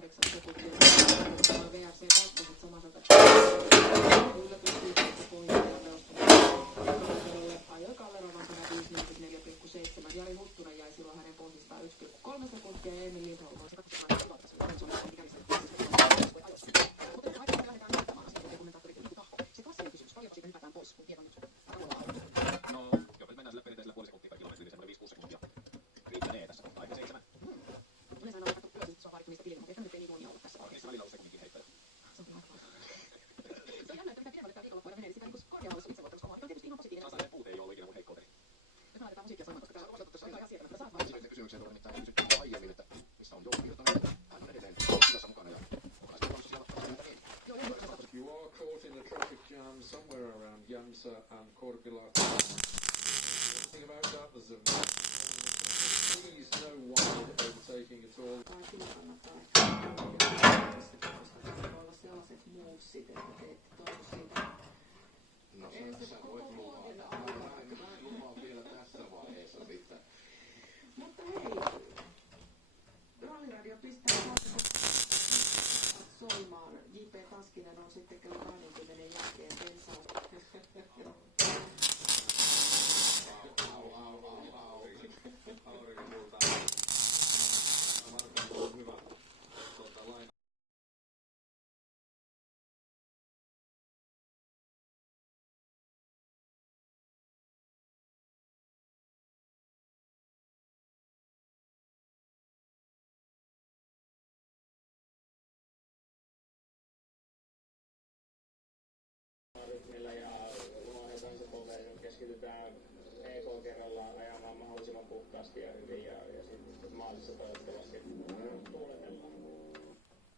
8 sekuntia. VRC 2 samassa yllätysviikosta pohjalla perustunut ajoi Kalle Rovanperä 5.4,7. Jari Huttunen jäi silloin hänen pohjistaan 1,3 sekuntia ja Emil Lindholm on somewhere around Jämsä and Korpila. Think about that, there's a please no wide overtaking at all. Kyllä kannattaa olla sellaiset muussit, että te ette toivu siitä. No sä voit luvaa. Mä en luvaa vielä tässä vaiheessa sitten. Mutta hei, Ralliradio pistää soimaan. J.P. Taskinen on sitten kello 20 jälkeen bensaa. Aurinkolta. Marko on hyvä. Laina. Rytmillä ja Luohan kansapohjaisella keskitytään EK-kerrallaan ajamaan mahdollisimman puhtaasti ja hyvin ja sitten maalissa toivottavasti tuuletellaan.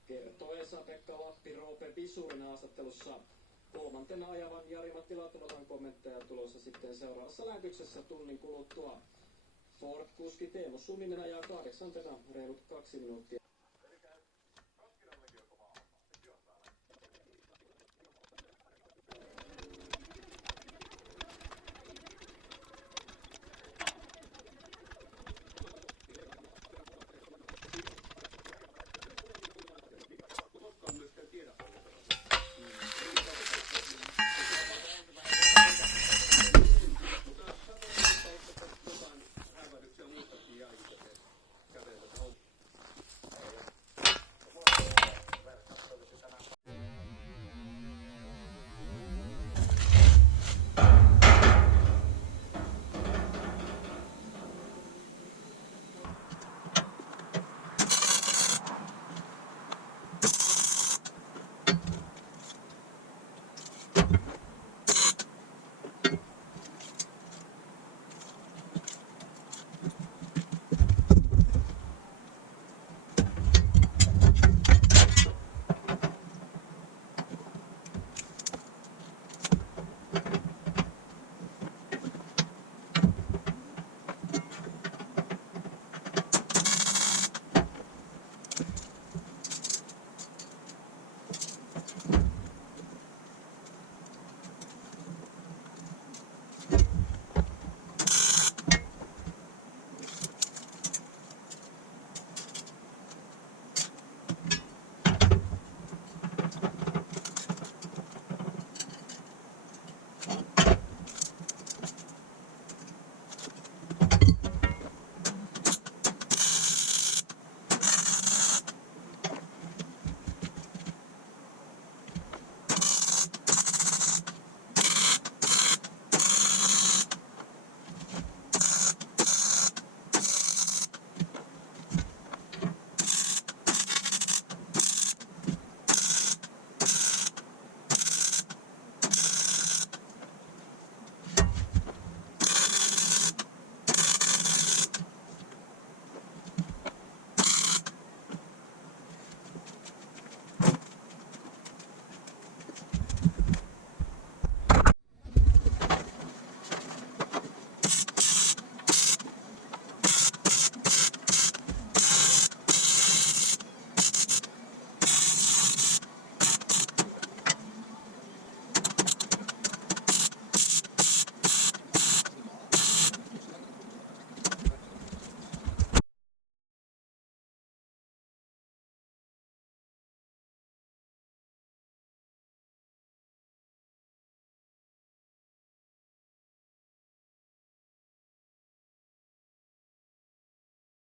Kertoo Esa-Pekka Lappi Roope Visurin haastattelussa kolmantena ajavan Jari-Matti Latvalan kommentteja tulossa sitten seuraavassa lähetyksessä tunnin kuluttua. Ford-kuski Teemu Suminen ajaa 8. reilut 2 minuuttia